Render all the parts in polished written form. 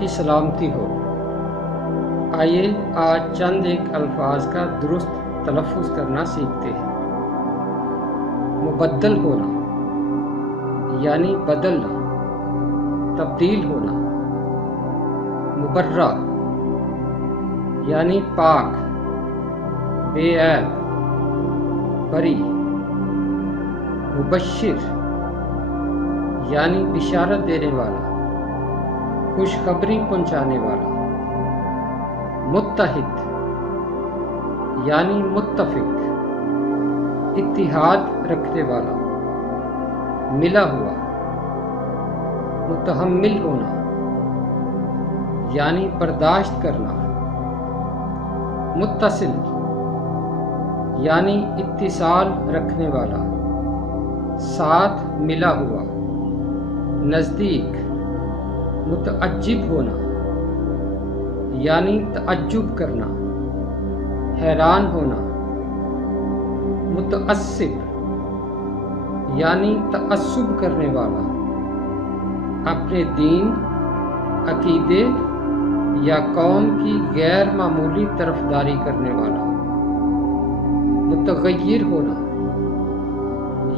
आपकी सलामती हो। आइए आज चंद एक अल्फाज का दुरुस्त तलफ़्फ़ुज़ करना सीखते हैं। मुबद्दल होना यानी बदलना, तब्दील होना। मुबर्रा यानी पाक, बेऐब, बरी। मुबश्शिर यानी बिशारत देने वाला, खुशखबरी पहुंचाने वाला। मुत्तहिद यानी मुत्तफिक, इत्तिहाद रखने वाला, मिला हुआ। मुतहम्मिल होना यानी बर्दाश्त करना। मुत्तसिल यानी इत्तिसाल रखने वाला, साथ मिला हुआ, नज़दीक। मुतअज्जिब होना यानी तअज्जुब करना, हैरान होना। मुतअस्सिब यानी तअस्सुब करने वाला, अपने दीन, अकीदे या कौम की गैर मामूली तरफदारी करने वाला। मुतगय्यिर होना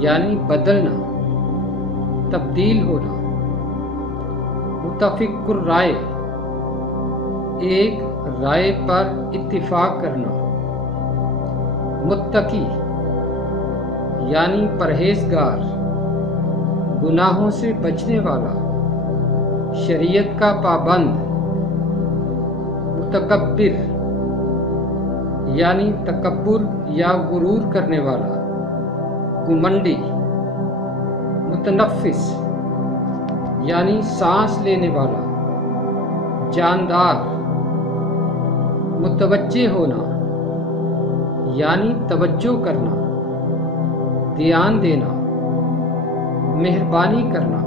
यानी बदलना, तब्दील होना। मुत्तफ़िक़ुर राय एक राय पर इत्तिफ़ाक़ करना। मुत्तकी यानी परहेज़गार, गुनाहों से बचने वाला, शरीयत का पाबंद। मुतकब्बिर यानी तकब्बुर या गुरूर करने वाला, घुमंडी। मुतनफ़्फ़िस यानी सांस लेने वाला, जानदार। मुतवज्जे होना यानी तवज्जो करना, ध्यान देना, मेहरबानी करना।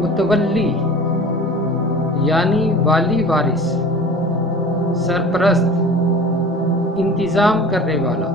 मुतवल्ली यानी वाली वारिस, सरपरस्त, इंतज़ाम करने वाला।